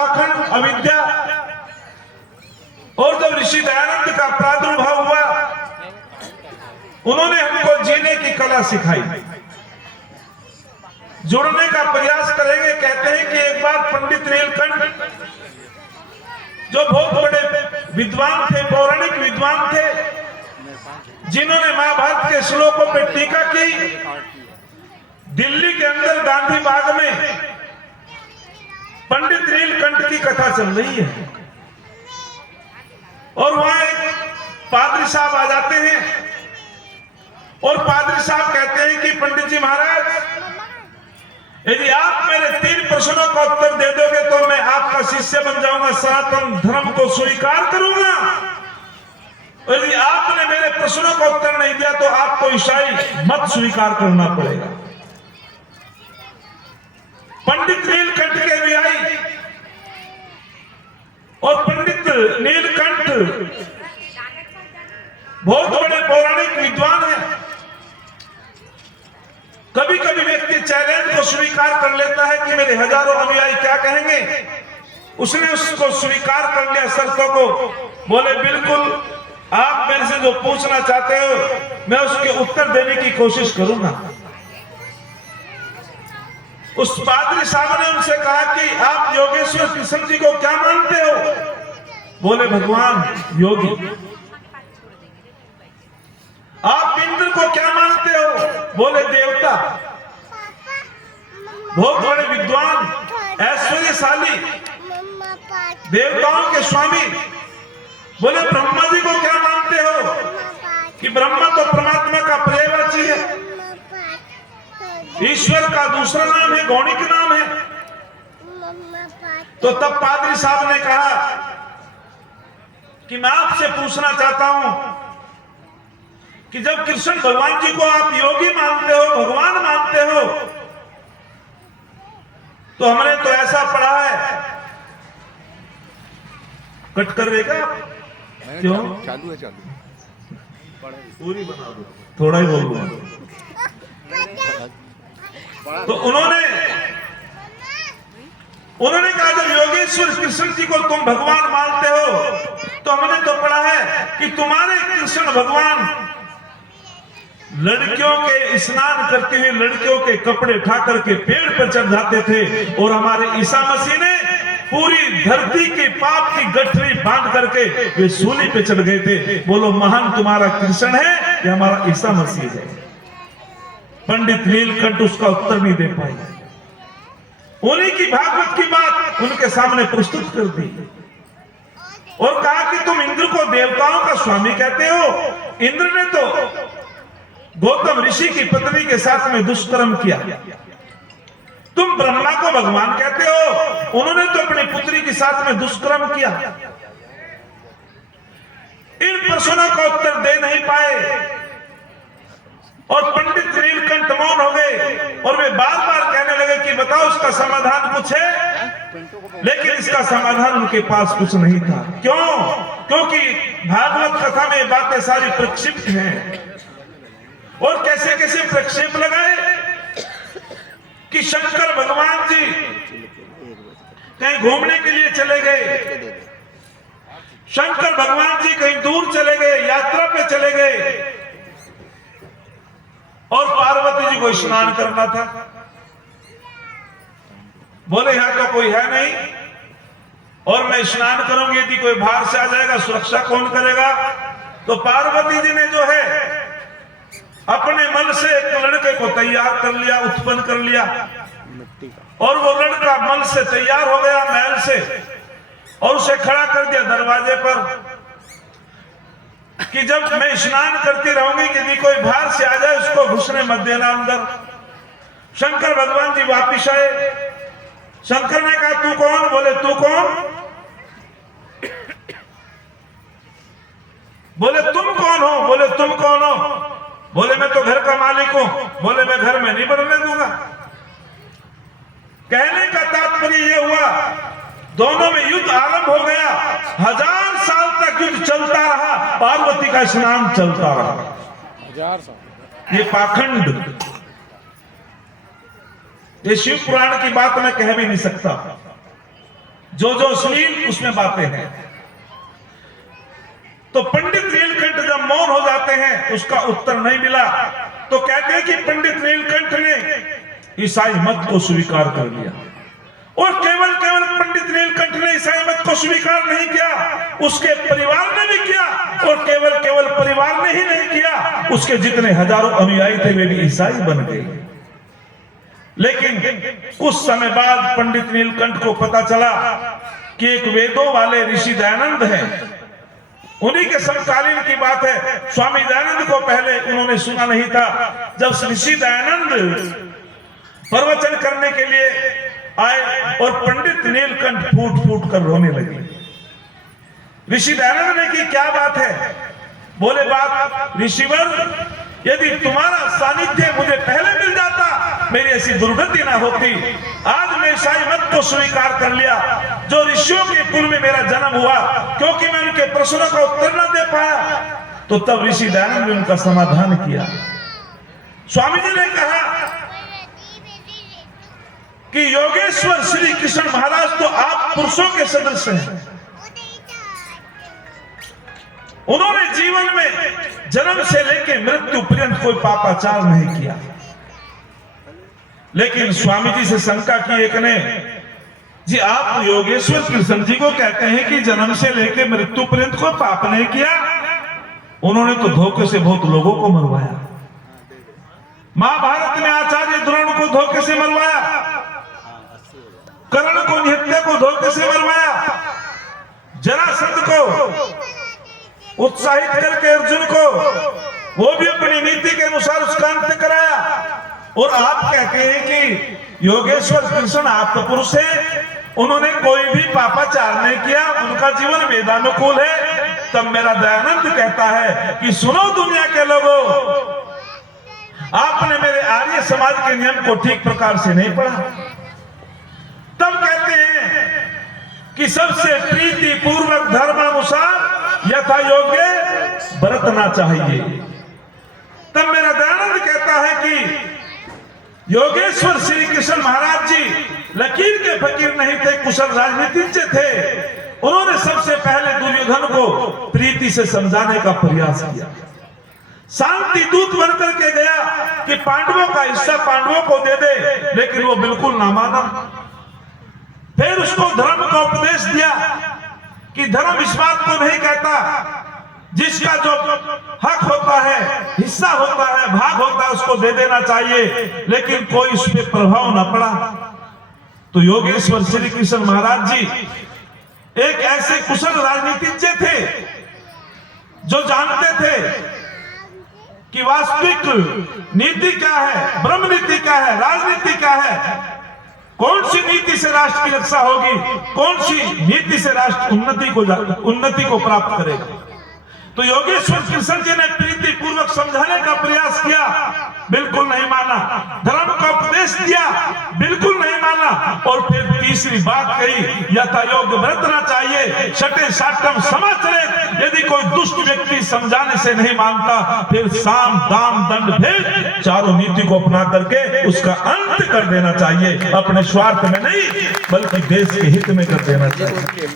पाखंड अविद्या। और जब ऋषि दयानंद का प्रादुर्भाव हुआ, उन्होंने हमको जीने की कला सिखाई, जुड़ने का प्रयास करेंगे। कहते हैं कि एक बार पंडित नीलकंठ, जो बहुत बड़े विद्वान थे, पौराणिक विद्वान थे, जिन्होंने महाभारत के श्लोकों पर टीका की, दिल्ली के अंदर गांधी बाग में पंडित नीलकंठ की कथा चल रही है और वहां एक पादरी साहब आ जाते हैं और पादरी साहब कहते हैं कि पंडित जी महाराज, यदि आप मेरे 3 प्रश्नों का उत्तर दे दोगे तो मैं आपका शिष्य बन जाऊंगा, सनातन धर्म को स्वीकार करूंगा। और यदि आपने मेरे प्रश्नों का उत्तर नहीं दिया तो आपको ईसाई मत स्वीकार करना पड़ेगा। पंडित नीलकंठ के अनुयायी और पंडित नीलकंठ बहुत बड़े पौराणिक विद्वान हैं। कभी कभी व्यक्ति चैलेंज को स्वीकार कर लेता है कि मेरे हजारों अनुयायी क्या कहेंगे। उसने उसको स्वीकार कर लिया, शर्तों को। बोले बिल्कुल, आप मेरे से जो पूछना चाहते हो मैं उसके उत्तर देने की कोशिश करूंगा। उस पादरी साहब ने उनसे कहा कि आप योगेश्वर कृष्ण जी को क्या मानते हो? बोले भगवान योगी। आप इंद्र को क्या मानते हो? बोले देवता। बहुत बड़े विद्वान, ऐश्वर्यशाली, देवताओं के स्वामी। बोले ब्रह्मा जी को क्या मानते हो? कि ब्रह्मा तो परमात्मा का पर्यायवाची है, ईश्वर का दूसरा नाम है, गौणिक नाम है। तो तब पादरी साहब ने कहा कि मैं आपसे पूछना चाहता हूं कि जब कृष्ण भगवान जी को आप योगी मानते हो, भगवान मानते हो, तो हमने तो ऐसा पढ़ा है। कट कर देगा क्यों? चालू है, चालू पूरी बना दो, थोड़ा ही बोलूंगा। तो उन्होंने कहा जब योगेश्वर कृष्ण जी को तुम भगवान मानते हो तो हमने तो पढ़ा है कि तुम्हारे कृष्ण भगवान लड़कियों के स्नान करते हुए लड़कियों के कपड़े उठा करके पेड़ पर चढ़ जाते थे और हमारे ईसा मसीह ने पूरी धरती के पाप की गठरी बांध करके वे सूली पे चढ़ गए थे। बोलो महान तुम्हारा कृष्ण है या हमारा ईसा मसीह है? पंडित नीलकंठ उसका उत्तर नहीं दे पाए। उन्हीं की भागवत की बात उनके सामने प्रस्तुत कर दी और कहा कि तुम इंद्र को देवताओं का स्वामी कहते हो। इंद्र ने तो गौतम ऋषि की पत्नी के साथ में दुष्कर्म किया। तुम ब्रह्मा को भगवान कहते हो, उन्होंने तो अपनी पुत्री के साथ में दुष्कर्म किया। इन प्रश्नों का उत्तर दे नहीं पाए और पंडित नीलकंठ मौन हो गए और वे बार बार कहने लगे कि बताओ उसका समाधान कुछ है। लेकिन इसका समाधान उनके पास कुछ नहीं था। क्यों? क्योंकि भागवत कथा में बातें सारी प्रक्षिप्त हैं। और कैसे कैसे प्रक्षेप लगाए कि शंकर भगवान जी कहीं घूमने के लिए चले गए, शंकर भगवान जी कहीं दूर चले गए, यात्रा पे चले गए और पार्वती जी को स्नान करना था। बोले यहां तो कोई है नहीं और मैं स्नान करूंगी, यदि कोई बाहर से आ जाएगा सुरक्षा कौन करेगा? तो पार्वती जी ने जो है अपने मन से एक लड़के को तैयार कर लिया, उत्पन्न कर लिया और वो लड़का मन से तैयार हो गया महल से और उसे खड़ा कर दिया दरवाजे पर कि जब मैं स्नान करती रहूंगी, यदि कोई बाहर से आ जाए उसको घुसने मत देना अंदर। शंकर भगवान जी वापिस आए। शंकर ने कहा तू कौन? बोले तू कौन? बोले तुम कौन हो? बोले तुम कौन हो? बोले मैं तो घर का मालिक हूं। बोले मैं घर में नहीं बढ़ने दूंगा। कहने का तात्पर्य यह हुआ दोनों में युद्ध आरंभ हो गया। 1000 साल तक युद्ध चलता रहा, पार्वती का स्नान चलता रहा। 1000 साल। ये पाखंड, ये शिव पुराण की बात मैं कह भी नहीं सकता। जो जो अश्लील उसमें बातें हैं। तो पंडित नीलकंठ जब मौन हो जाते हैं, उसका उत्तर नहीं मिला, तो कहते हैं कि पंडित नीलकंठ ने ईसाई मत को स्वीकार कर लिया। और केवल पंडित नीलकंठ ने ईसाई मत को स्वीकार नहीं किया, उसके परिवार ने भी किया। और केवल परिवार ने ही नहीं किया, उसके जितने हजारों अनुयायी थे वे भी ईसाई बन गए। लेकिन कुछ समय बाद पंडित नीलकंठ को पता चला कि एक वेदों वाले ऋषि दयानंद हैं, उन्हीं के समकालीन की बात है। स्वामी दयानंद को पहले उन्होंने सुना नहीं था। जब ऋषि दयानंद प्रवचन करने के लिए आए और पंडित नीलकंठ फूट फूट कर रोने लगे। ऋषि दयानंद ने की क्या बात है? बोले, बात ऋषिवर, यदि तुम्हारा सानिध्य मुझे पहले मिल जाता, मेरी ऐसी दुर्गति ना होती। आज मैं ईसाई मत को स्वीकार कर लिया। जो ऋषियों के कुल में मेरा जन्म हुआ, क्योंकि मैं उनके प्रश्नों का उत्तर न दे पाया, तो तब ऋषि दयानंद ने उनका समाधान किया। स्वामी जी ने कहा कि योगेश्वर श्री कृष्ण महाराज तो आप पुरुषों के सदस्य हैं। उन्होंने जीवन में जन्म से लेकर मृत्यु पर्यंत कोई पापाचार नहीं किया। लेकिन स्वामी जी से शंका की एक ने, जी आप योगेश्वर कृष्ण जी को कहते हैं कि जन्म से लेकर मृत्यु पर्यंत कोई पाप नहीं किया। उन्होंने तो धोखे से बहुत लोगों को मरवाया। महाभारत में आचार्य द्रोण को धोखे से मरवाया, कर्ण को निहत्या को धोखे से मरवाया, जरासंध को उत्साहित करके अर्जुन को वो भी अपनी नीति के अनुसार उसका अंत कराया। और आप कहते हैं कि योगेश्वर कृष्ण आप तो पुरुष है, उन्होंने कोई भी पापाचार नहीं किया, उनका जीवन वेदानुकूल है। तब मेरा दयानंद कहता है कि सुनो दुनिया के लोगों, आपने मेरे आर्य समाज के नियम को ठीक प्रकार से नहीं पढ़ा। तब कहते हैं कि सबसे प्रीति पूर्वक धर्मानुसार यथा योग्य बरतना चाहिए। तब मेरा दयानंद कहता है कि योगेश्वर श्री कृष्ण महाराज जी लकीर के फकीर नहीं थे, कुशल राजनीतिज्ञ थे। उन्होंने सबसे पहले दुर्योधन को प्रीति से समझाने का प्रयास किया। शांति दूत बनकर के गया कि पांडवों का हिस्सा पांडवों को दे दे, लेकिन वो बिल्कुल ना माना। फिर उसको धर्म का उपदेश दिया कि धर्म इस बात को नहीं कहता, जिसका जो हक होता है, हिस्सा होता है, भाग होता है, उसको दे देना चाहिए। लेकिन कोई उस पर प्रभाव न पड़ा। तो योगेश्वर श्री कृष्ण महाराज जी एक ऐसे कुशल राजनीतिज्ञ थे जो जानते थे कि वास्तविक नीति क्या है, ब्रह्म नीति क्या है, राजनीति क्या है, कौन सी नीति से राष्ट्र की रक्षा होगी, कौन सी नीति से राष्ट्र उन्नति को प्राप्त करेगा। तो योगेश्वर कृष्ण जी ने प्रीति पूर्वक समझाने का प्रयास किया, बिल्कुल नहीं माना। धर्म का उपदेश दिया, बिल्कुल नहीं माना। और फिर तीसरी बात कही, यथा योग्य बरतना चाहिए, छठे साठम समाचरित। यदि कोई दुष्ट व्यक्ति समझाने से नहीं मानता, फिर साम दाम दंड भेद चारों नीति को अपना करके उसका अंत कर देना चाहिए। अपने स्वार्थ में नहीं, बल्कि देश के हित में कर देना चाहिए।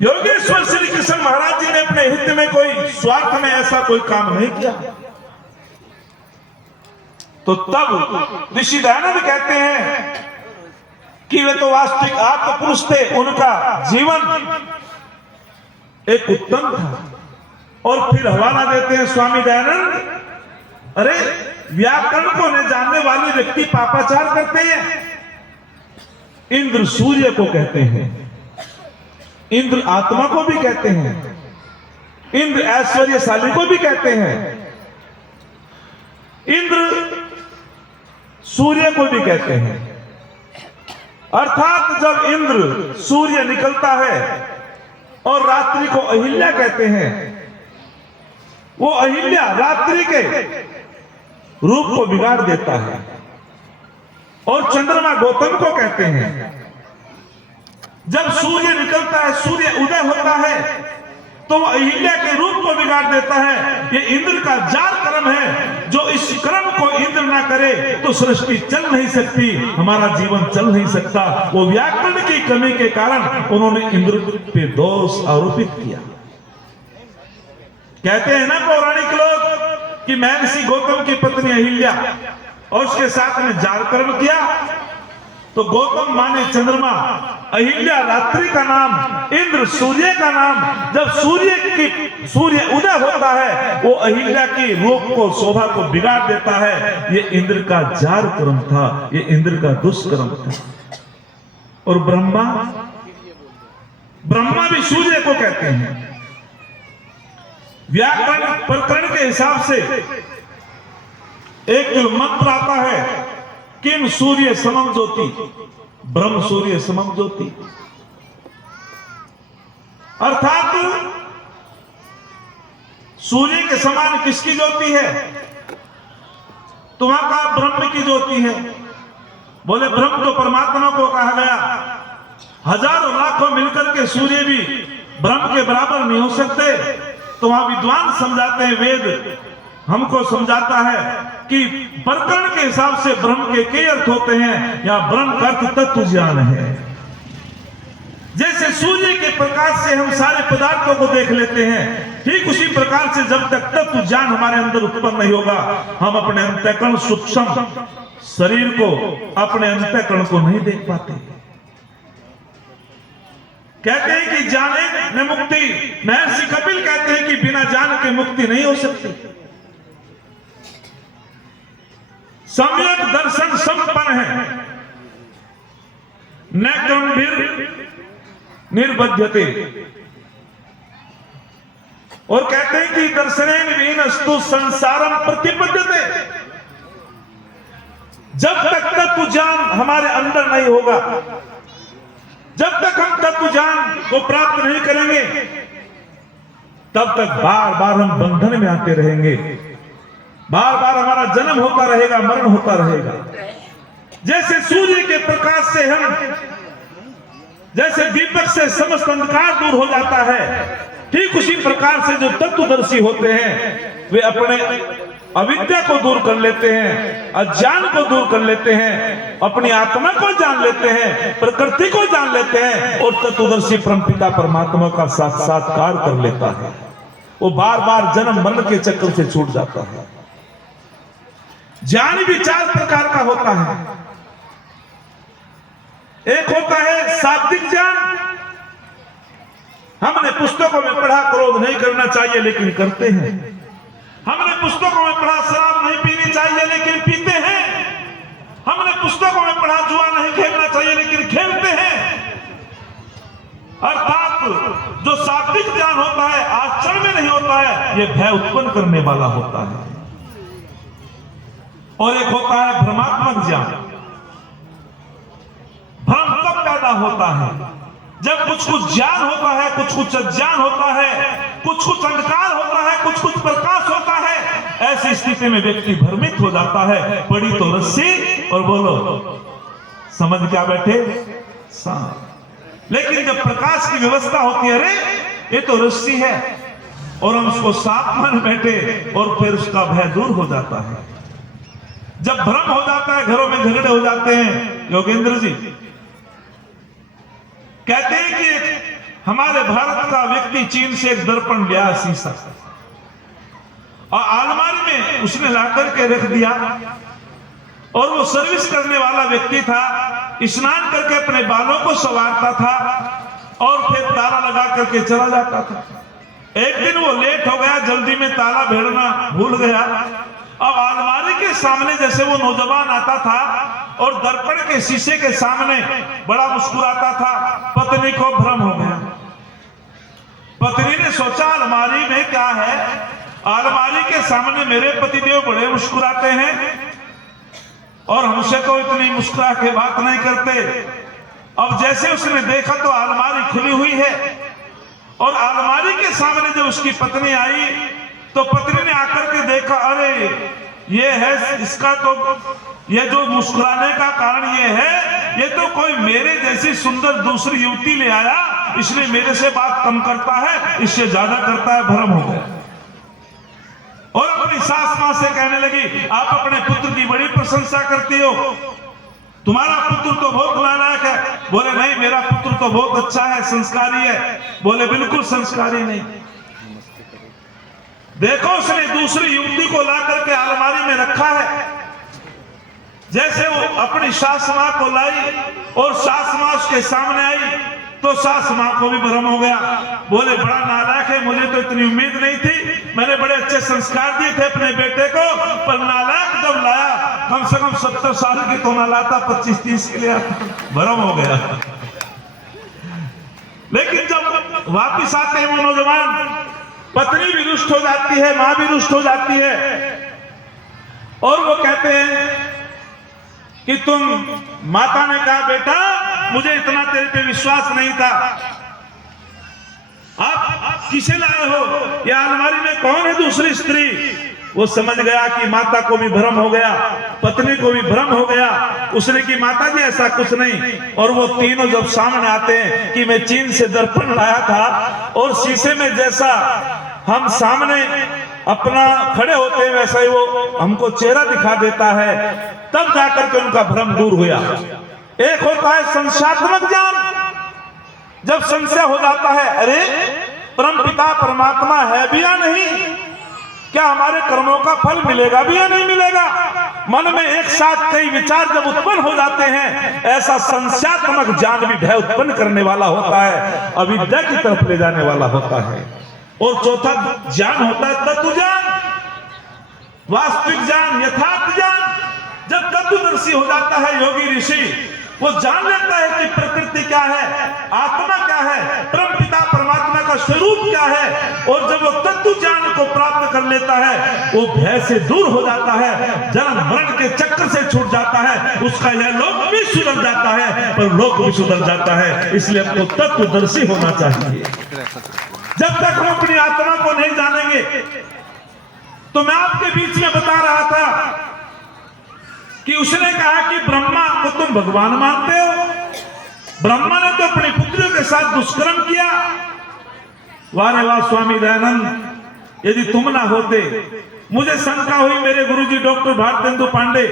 योगेश्वर श्री कृष्ण महाराज जी ने अपने हित में, कोई स्वार्थ में ऐसा कोई काम नहीं किया। तो तब ऋषि दयानंद कहते हैं कि वे तो वास्तविक आत्म पुरुष थे, उनका जीवन एक उत्तम था। और फिर हवाला देते हैं स्वामी दयानंद, अरे व्याकरण को न जानने वाले व्यक्ति पापाचार करते हैं। इंद्र सूर्य को कहते हैं, इंद्र आत्मा को भी कहते हैं, इंद्र ऐश्वर्यशाली को भी कहते हैं, इंद्र सूर्य को भी कहते हैं। अर्थात जब इंद्र सूर्य निकलता है और रात्रि को अहिल्या कहते हैं, वो अहिल्या रात्रि के रूप को बिगाड़ देता है। और चंद्रमा गौतम को कहते हैं। जब सूर्य निकलता है, सूर्य उदय होता है, तो वो अहिल्या के रूप को बिगाड़ देता है। ये इंद्र का जार कर्म है, जो इस कर्म को इंद्र ना करे तो सृष्टि चल नहीं सकती, हमारा जीवन चल नहीं सकता। वो व्याकरण की कमी के कारण उन्होंने इंद्र पे दोष आरोपित किया। कहते हैं ना पौराणिक लोग कि महर्षि गौतम की पत्नी अहिल्या और उसके साथ में जार कर्म किया, तो गौतम माने चंद्रमा, अहिल्या रात्रि का नाम, इंद्र सूर्य का नाम। जब सूर्य उदय होता है वो अहिल्या की रूप को, शोभा को बिगाड़ देता है। ये इंद्र का जार कर्म था, ये इंद्र का दुष्कर्म था। और ब्रह्मा भी सूर्य को कहते हैं। व्याकरण प्रकरण के हिसाब से एक मंत्र आता है, किम सूर्य समम ज्योति, ब्रह्म सूर्य समम ज्योति। अर्थात सूर्य के समान किसकी ज्योति है? तुम्हारा कहा ब्रह्म की ज्योति है। बोले ब्रह्म तो परमात्मा को कहा गया, हजारों लाखों मिलकर के सूर्य भी ब्रह्म के बराबर नहीं हो सकते। तो वहां विद्वान समझाते हैं, वेद हमको समझाता है कि प्रकरण के हिसाब से ब्रह्म के कई अर्थ होते हैं, या ब्रह्म का अर्थ तत्व ज्ञान है। जैसे सूर्य के प्रकाश से हम सारे पदार्थों को देख लेते हैं, ठीक उसी प्रकार से जब तक तत्व ज्ञान हमारे अंदर उत्पन्न नहीं होगा, हम अपने अंतःकरण सूक्ष्म शरीर को, अपने अंतःकरण को नहीं देख पाते। कहते हैं कि जाने में मुक्ति, महर्षि कपिल कहते हैं कि बिना जान के मुक्ति नहीं हो सकती। सम्यक दर्शन संपन्न है, न गंभीर निर्बध्यते। और कहते हैं कि दर्शनेन वीनस्तु संसारम प्रतिपद्यते। जब तक तत्व ज्ञान हमारे अंदर नहीं होगा, जब तक हम तत्व ज्ञान को प्राप्त नहीं करेंगे, तब तक बार बार हम बंधन में आते रहेंगे, बार बार हमारा जन्म होता रहेगा, मरण होता रहेगा। जैसे सूर्य के प्रकाश से हम, जैसे दीपक से समस्त अंधकार दूर हो जाता है, ठीक उसी प्रकार से जो तत्वदर्शी होते हैं वे अपने अविद्या को दूर कर लेते हैं, अज्ञान को दूर कर लेते हैं, अपनी आत्मा को जान लेते हैं, प्रकृति को जान लेते हैं, और तत्वदर्शी परमपिता परमात्मा का साक्षात्कार कर लेता है। वो बार बार जन्म मरण के चक्कर से छूट जाता है। ज्ञान भी चार प्रकार का होता है। एक होता है शाब्दिक ज्ञान, हमने पुस्तकों में पढ़ा क्रोध नहीं करना चाहिए लेकिन करते हैं। हमने पुस्तकों में पढ़ा शराब नहीं पीनी चाहिए लेकिन पीते हैं। हमने पुस्तकों में पढ़ा जुआ नहीं खेलना चाहिए लेकिन खेलते हैं। अर्थात जो शाब्दिक ज्ञान होता है आचरण में नहीं होता है, यह भय उत्पन्न करने वाला होता है। और एक होता है भ्रमात्मक ज्ञान। भ्रम कब पैदा होता है? जब कुछ कुछ ज्ञान होता है, कुछ कुछ अज्ञान होता है, कुछ कुछ अंधकार होता है, कुछ कुछ प्रकाश होता है। ऐसी स्थिति में व्यक्ति भ्रमित हो जाता है। पड़ी तो रस्सी और बोलो समझ क्या बैठे सांप। लेकिन जब प्रकाश की व्यवस्था होती है, अरे ये तो रस्सी है, और हम उसको सांप मान बैठे, और फिर उसका भय दूर हो जाता है। जब भ्रम हो जाता है, घरों में झगड़े हो जाते हैं। योगेंद्र जी कहते हैं कि हमारे भारत का व्यक्ति चीन से एक दर्पण लिया, शीशा, और अलमारी में उसने लाकर के रख दिया, और वो सर्विस करने वाला व्यक्ति था, स्नान करके अपने बालों को संवारता था और फिर ताला लगा करके चला जाता था। एक दिन वो लेट हो गया, जल्दी में ताला भेड़ना भूल गया। अब अलमारी के सामने जैसे वो नौजवान आता था और दर्पण के शीशे के सामने बड़ा मुस्कुराता था, पत्नी को भ्रम हो गया। पत्नी ने सोचा अलमारी में क्या है, अलमारी के सामने मेरे पतिदेव बड़े मुस्कुराते हैं और हमसे तो इतनी मुस्कुरा के बात नहीं करते। अब जैसे उसने देखा तो अलमारी खुली हुई है, और अलमारी के सामने जब उसकी पत्नी आई तो पत्नी ने आकर के देखा, अरे ये है इसका तो, ये जो मुस्कुराने का कारण ये है, ये तो कोई मेरे जैसी सुंदर दूसरी युवती ले आया इसलिए मेरे से बात कम करता है, इससे ज्यादा करता है, भ्रम हो गया। और अपनी सास मां से कहने लगी, आप अपने पुत्र की बड़ी प्रशंसा करती हो, तुम्हारा पुत्र तो बहुत नालायक है। बोले नहीं, मेरा पुत्र तो बहुत अच्छा है, संस्कारी है। बोले बिल्कुल संस्कारी नहीं। देखो उसने दूसरी युवती को ला करके अलमारी में रखा है। जैसे वो अपनी सास मां को लाई और सास मां उसके सामने आई तो सास मां को भी भ्रम हो गया। बोले बड़ा नालायक है, मुझे तो इतनी उम्मीद नहीं थी, मैंने बड़े अच्छे संस्कार दिए थे अपने बेटे को, पर नालायक जब लाया, कम से कम 70 साल की तो ना लाता, 25-30 के लिए भ्रम हो गया। लेकिन जब वापिस आते हैं वो नौजवान, पत्नी भी रुष्ट हो जाती है, मां भी रुष्ट हो जाती है, और वो कहते हैं कि तुम, माता ने कहा बेटा मुझे इतना तेरे पे विश्वास नहीं था, आप किसे लाए हो, या अलमारी में कौन है दूसरी स्त्री। वो समझ गया कि माता को भी भ्रम हो गया, पत्नी को भी भ्रम हो गया। उसने की माता जी ऐसा कुछ नहीं। और वो तीनों जब सामने आते हैं कि मैं चीन से दर्पण लाया था, और शीशे में जैसा हम सामने अपना खड़े होते हैं वैसा ही वो हमको चेहरा दिखा देता है, तब जाकर के उनका भ्रम दूर हुआ। एक होता है संशयात्मक ज्ञान, जब संशय हो जाता है, अरे परमपिता परमात्मा है भी या नहीं, क्या हमारे कर्मों का फल मिलेगा भी या नहीं मिलेगा, मन में एक साथ कई विचार जब उत्पन्न हो जाते हैं, ऐसा संशयात्मक ज्ञान भी भय उत्पन्न करने वाला होता है, अविद्या की तरफ ले जाने वाला होता है। और चौथा ज्ञान होता है तत्व ज्ञान, वास्तविक ज्ञान, यथार्थ ज्ञान। जब तत्वदर्शी हो जाता है योगी ऋषि, वो जान लेता है कि प्रकृति क्या है, आत्मा क्या है, परमपिता परमात्मा का स्वरूप क्या है, और जब वो तत्व ज्ञान को प्राप्त कर लेता है, वो भय से दूर हो जाता है, जन्म मरण के चक्र से छूट जाता है, उसका यह लोक भी सुधर जाता है, पर लोक भी सुधर जाता है। इसलिए आपको तत्वदर्शी होना चाहिए। जब तक हम अपनी आत्मा को नहीं जानेंगे, तो मैं आपके बीच में बता रहा था कि उसने कहा कि ब्रह्मा को तुम भगवान मानते हो, ब्रह्मा ने तो अपनी पुत्रियों के साथ दुष्कर्म किया। वारे वाह स्वामी दयानंद, यदि तुम ना होते, मुझे शंका हुई, मेरे गुरुजी doctor Bharatendu Pandey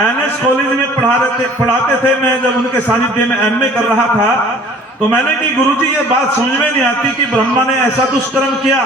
NS college में पढ़ाते थे, मैं जब उनके सानिध्य में एमए कर रहा था, तो मैंने कि गुरुजी ये बात समझ में नहीं आती कि ब्रह्मा ने ऐसा दुष्कर्म किया।